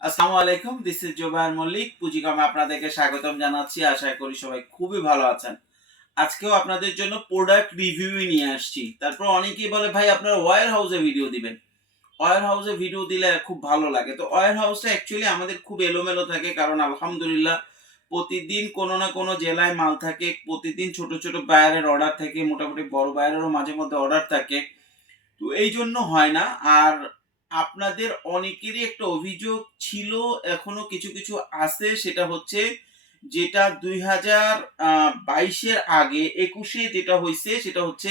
আসসালামু আলাইকুম this is Zobayer Mallick পুঁজিকমে আপনাদেরকে স্বাগতম জানাচ্ছি, আশা করি সবাই খুবই ভালো আছেন। আজকেও আপনাদের জন্য প্রোডাক্ট রিভিউ নিয়ে আসছি। তারপর অনেকেই বলে, ভাই, আপনারা ওয়ার হাউসে ভিডিও দিবেন। ওয়ার হাউসে ভিডিও দিলে খুব ভালো লাগে। তো ওয়ার হাউসটা অ্যাকচুয়ালি আমাদের খুব এলোমেলো থাকে, কারণ আলহামদুলিল্লাহ প্রতিদিন কোনো না কোনো জেলায় মাল থাকে, প্রতিদিন ছোট ছোট বায়ারের অর্ডার থাকে, মোটামুটি বড় বায়ারেরও মাঝে মধ্যে অর্ডার থাকে। তো এই জন্য হয় না। আর আপনাদের অনেকেরই একটা অভিযোগ ছিল, এখনও কিছু কিছু আছে, সেটা হচ্ছে যেটা দুই হাজার বাইশের আগে, একুশে যেটা হয়েছে সেটা হচ্ছে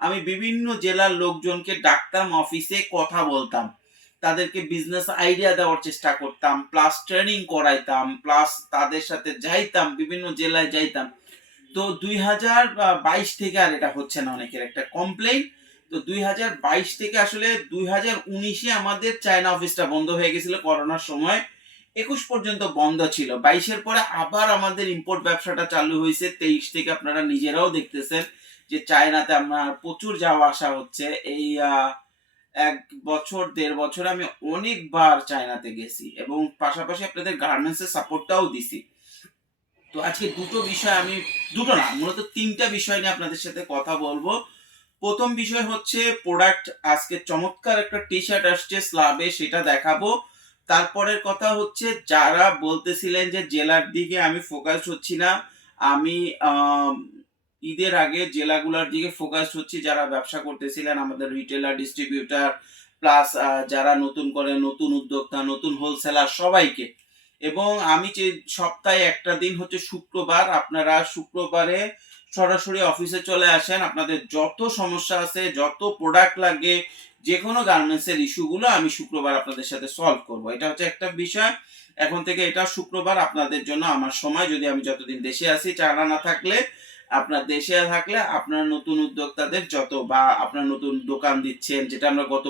আমি বিভিন্ন জেলার লোকজনকে ডাকতাম অফিসে কথা বলতাম। তাদেরকে বিজনেস আইডিয়া দেওয়ার চেষ্টা করতাম প্লাস ট্রেনিং করাইতাম প্লাস তাদের সাথে যাইতাম, বিভিন্ন জেলায় যাইতাম। তো দুই হাজার বাইশ থেকে আর এটা হচ্ছে না অনেকের একটা কমপ্লেন তো দুই হাজার বাইশ থেকে আসলে দুই হাজার উনিশে আমাদের চায়না অফিসটা বন্ধ হয়ে গেছিল করোনার সময়। একুশ পর্যন্ত বন্ধ ছিল। বাইশের পরে আবার আমাদের ইম্পোর্ট ব্যবসাটা চালু হয়েছে। তেইশ থেকে আপনারা নিজেরাও দেখতেছেন যে চায়নাতে আমার প্রচুর যাওয়া আসা হচ্ছে। এই এক বছর, দেড় বছর আমি অনেকবার চায়নাতে গেছি এবং পাশাপাশি আপনাদের গার্মেন্টসের সাপোর্টটাও দিছি। তো আজকে দুটো বিষয় আমি, দুটো না, মূলত তিনটা বিষয় নিয়ে আপনাদের সাথে কথা বলব। প্রথম বিষয় হচ্ছে প্রোডাক্ট আজকে চমৎকার একটা টি শার্ট আসছে স্লাবে সেটা দেখাবো। তারপরের কথা হচ্ছে যারা বলতেছিলেন যে জেলার দিকে আমি ফোকাস হচ্ছি না, আমি ঈদের আগে জেলাগুলোর দিকে ফোকাস হচ্ছি, যারা ব্যবসা করতেছিলেন, আমাদের রিটেলার ডিস্ট্রিবিউটার প্লাস যারা নতুন করে নতুন উদ্যোক্তা, নতুন হোলসেলার সবাইকে। এবং আমি যে সপ্তাহে একটা দিন হচ্ছে শুক্রবার, আপনারা শুক্রবারে সরাসরি অফিসে চলে আসেন। আপনাদের যত সমস্যা আছে, যত প্রোডাক্ট লাগে যে কোনো গার্মেন্টসের ইস্যুগুলো আমি শুক্রবার আপনাদের সাথে সলভ করব। এটা হচ্ছে একটা বিষয়। এখন থেকে এটা শুক্রবার আপনাদের জন্য আমার সময়। যদি আমি যতদিন দেশে আছি চারা না থাকলে, আপনার দেশে থাকলে আপনার নতুন উদ্যোক্তাদের যত বা আপনার নতুন দোকান দিচ্ছেন, যেটা আমরা গত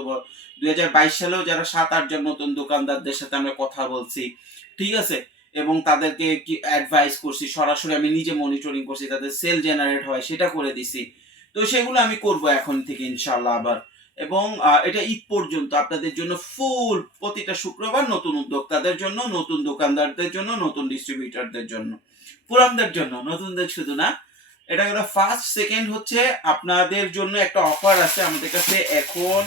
দুই হাজার বাইশ সালেও যারা সাত আটজন নতুন দোকানদারদের সাথে আমরা কথা বলছি, ঠিক আছে? এবং তাদেরকে কি অ্যাডভাইস করছি, সরাসরি আমি নিজে মনিটরিং করছি তাদের সেল জেনারেট হয়, সেটা করে দিছি। তো সেগুলো আমি করব এখন থেকে ইনশাল্লাহ আবার। এবং এটা ঈদ পর্যন্ত আপনাদের জন্য ফুল প্রতিটা শুক্রবার নতুন উদ্যোক্তাদের জন্য, নতুন দোকানদারদের জন্য, নতুন ডিস্ট্রিবিউটারদের জন্য। পুরানদের জন্য, নতুনদের শুধু না। এটা ফার্স্ট সেকেন্ড হচ্ছে আপনাদের জন্য একটা অফার আছে আমাদের কাছে। এখন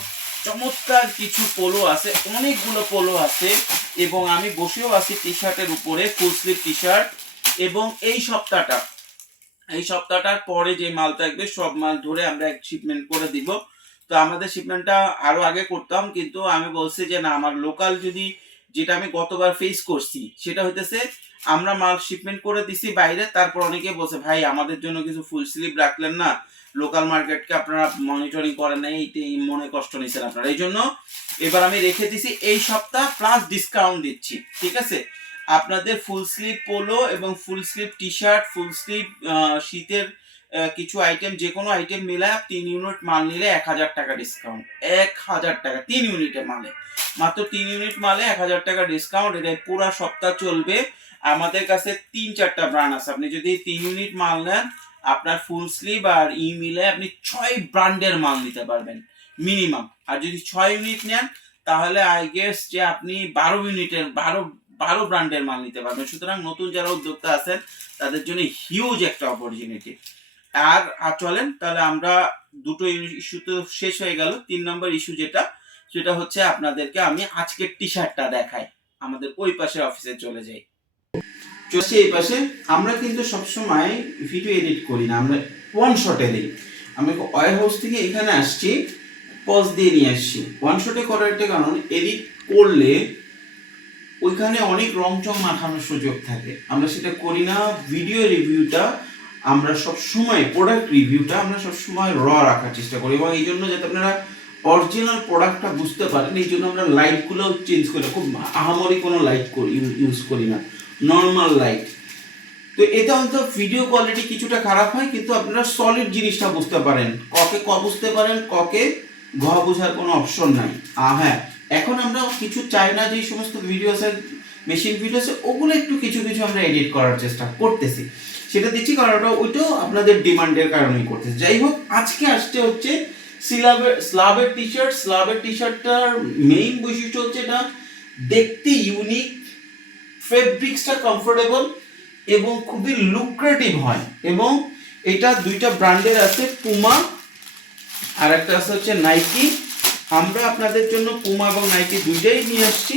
চমৎকার কিছু পোলো আছে, অনেকগুলো পোলো আছে, এবং আমি বসেও আছি টি শার্টের উপরে ফুল স্লিভ টি শার্ট এবং এই সপ্তাহটা, এই সপ্তাহটার পরে যে মাল থাকবে, সব মাল ধরে আমরা শিপমেন্ট করে দিব। তো আমাদের শিপমেন্টটা আরও আগে করতাম, কিন্তু আমি বলছি যে না, আমার লোকাল যদি যেটা আমি গতবার ফেস করছি, সেটা হইতেছে আমরা মাল শিপমেন্ট করে দিছি বাইরে, তারপর অনেকে বলছে, ভাই, আমাদের জন্য কিছু ফুল স্লিপ রাখলেন না। লোকাল মার্কেটকে আপনারা মনিটরিং করেন নাই এইটাই মনে কষ্ট নিচ্ছেন আপনারা। এই জন্য এবার আমি রেখে দিছি এই সপ্তাহ প্লাস ডিসকাউন্ট দিচ্ছি, ঠিক আছে? আপনাদের ফুল স্লিপ পোলো এবং full sleeve T shirt full sleeve শীতের কিছু আইটেম যে কোনো আইটেম মিলে তিন ইউনিট মাল নিলে এক হাজার টাকা ডিসকাউন্ট এক হাজার টাকা, তিন ইউনিটের মালে। মাত্র তিন ইউনিট মালে এক হাজার টাকা ডিসকাউন্ট এটা পুরো সপ্তাহ চলবে। আমাদের কাছে তিন চারটা ব্র্যান্ড আছে। আপনি যদি তিন ইউনিট মাল নেন, আপনার ফুল স্লিভ আর ই মিলে আপনি ছয় ব্র্যান্ডের মাল নিতে পারবেন মিনিমাম আর যদি ছয় ইউনিট নেন, তাহলে আই গেস যে আপনি বারো ইউনিটের বারো বারো ব্র্যান্ডের মাল নিতে পারবেন। সুতরাং নতুন যারা উদ্যোক্তা আছেন, তাদের জন্য হিউজ একটা অপরচুনিটি আর আর চলেন, তাহলে আমরা দুটো ইস্যু তো শেষ হয়ে গেল। তিন নম্বর ইস্যু যেটা, সেটা হচ্ছে আপনাদেরকে আমি আজকের টি শার্টটা দেখাই। আমাদের ওই পাশে অফিসে চলে যাই। চলছে এই পাশে। আমরা কিন্তু সবসময় ভিডিও এডিট করি না, আমরা ওয়ান শটে দিই। আমি ওয়ার হাউস থেকে এখানে আসছি পজ দিয়ে নিয়ে আসছি। ওয়ান শটে করার একটা কারণ এডিট করলে ওইখানে অনেক রং চং মাখানোর সুযোগ থাকে। আমরা সেটা করি না ভিডিও রিভিউটা আমরা সব সময় প্রোডাক্ট রিভিউটা আমরা সব সময় র রাখার চেষ্টা করি এবং এই জন্য যাতে আপনারা অরিজিনাল প্রোডাক্টটা বুঝতে পারেন, এই জন্য আমরা লাইটগুলো চেঞ্জ করি। খুব আহামরি কোনো লাইট করি ইউজ করি না। নর্মাল লাইট তো এতে অন্তত ভিডিও কোয়ালিটি কিছুটা খারাপ হয়, কিন্তু আপনারা সলিড জিনিসটা বুঝতে পারেন। ককে ক বুঝতে পারেন, ককে ঘ বোঝার কোনো অপশন নাই। আহ হ্যাঁ এখন আমরা কিছু চাই না যে সমস্ত ভিডিও আছে মেশিন ভিডিও আছে ওগুলো একটু কিছু কিছু আমরা এডিট করার চেষ্টা করতেছি। সেটা দিচ্ছি, কারণ ওটা ওইটাও আপনাদের ডিমান্ডের কারণেই করতেছি। যাই হোক, আজকে আসতে হচ্ছে স্লাবের স্লাবের টি শার্ট স্লাবের টি শার্টটার মেইন বৈশিষ্ট্য হচ্ছে এটা, দেখতে ইউনিক ফেব্রিক্সটা কমফোর্টেবল এবং খুবই লুক্রেটিভ হয়। এবং এটা দুইটা ব্র্যান্ডের আছে পুমা আর একটা আছে হচ্ছে নাইকি আমরা আপনাদের জন্য পুমা এবং নাইকি দুইটাই নিয়ে আসছি।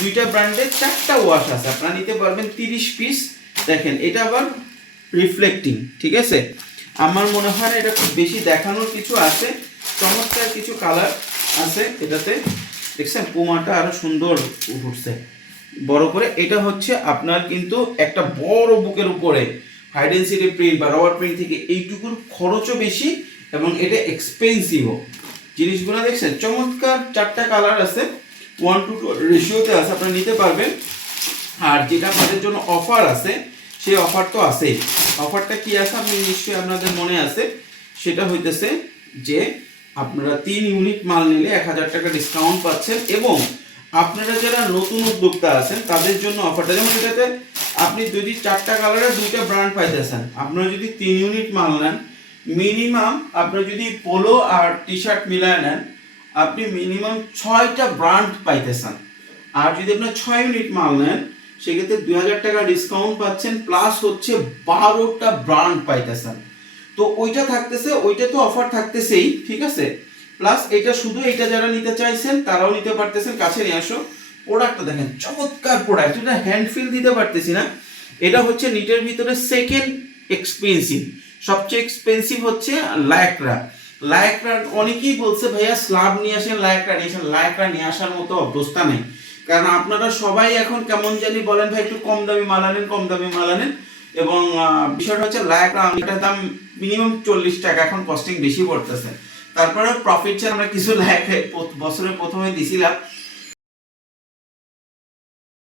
দুইটা ব্র্যান্ডের চারটা ওয়াশ আছে। আপনারা নিতে পারবেন তিরিশ পিস দেখেন, এটা আবার রিফ্লেক্টিং ঠিক আছে? আমার মনে হয় এটা খুব বেশি দেখানোর কিছু আছে। চমৎকার কিছু কালার আছে এটাতে। দেখছেন? পুমাটা আরও সুন্দর উঠছে। বড় করে এটা হচ্ছে আপনার কিন্তু একটা বড় বুকের উপরে হাইডেন্সিটি প্রিন্ট বা রবার প্রিন্ট থেকে এইটুকুর খরচও বেশি এবং এটা এক্সপেন্সিভও জিনিসগুলো দেখছেন? চমৎকার চারটা কালার আছে। ওয়ান টু টু রেশিওতে আছে, আপনারা নিতে পারবেন। আর যেটা আপনাদের জন্য অফার আছে সেই অফার তো আছেই অফারটা কি আছে? আপনি নিশ্চয়ই আপনাদের মনে আছে। সেটা হইতেছে যে আপনারা তিন ইউনিট মাল নিলে এক হাজার টাকা ডিসকাউন্ট পাচ্ছেন এবং আপনারা যারা নতুন উদ্যোক্তা আছেন, তাদের জন্য অফারটা যেমন এটাতে আপনি যদি চারটা কালারের দুইটা ব্র্যান্ড পাইতেছেন, আপনারা যদি তিন ইউনিট মাল নেন মিনিমাম আপনারা যদি পোলো আর টি শার্ট মিলায় নেন, আপনি মিনিমাম ছয়টা ব্র্যান্ড পাইতেছেন। আর যদি আপনার ছয় ইউনিট মাল নেন সেক্ষেত্রে দুই হাজার টাকা ডিসকাউন্ট পাচ্ছেন প্লাস হচ্ছে বারোটা ব্র্যান্ড পাইতেছেন। তো ওইটা থাকতেছে, ওইটা তো অফার থাকতেছেই, ঠিক আছে? প্লাস এটা শুধু এটা যারা নিতে চাইছেন, তারাও নিতে পারতেছেন, কাছে নিয়ে আসো। প্রোডাক্টটা দেখেন, চমৎকার প্রোডাক্ট এটা হ্যান্ড ফিল দিতে পারতেছি না। এটা হচ্ছে নিটের ভিতরে সেকেন্ড এক্সপেন্সিভ সবচেয়ে এক্সপেন্সিভ হচ্ছে লায়করা। লায়করা অনেকেই বলছে, ভাইয়া স্লাব নিয়ে আসেন, লায়করা নিয়ে আসেন। লায়করা নিয়ে আসার মতো অবস্থা নেই। কারণ আপনারা সবাই এখন কেমন জানি বলেন ভাই, একটু কম দামি মাল আনেন, কম দামি মাল আনেন। এবং বিষয়টা হচ্ছে লায়করা এটার দাম মিনিমাম চল্লিশ টাকা, এখন কস্টিং বেশি পড়তেছে। তারপরে প্রফিট আমরা কিছু লায়ক বছরের প্রথমে দিছিলাম।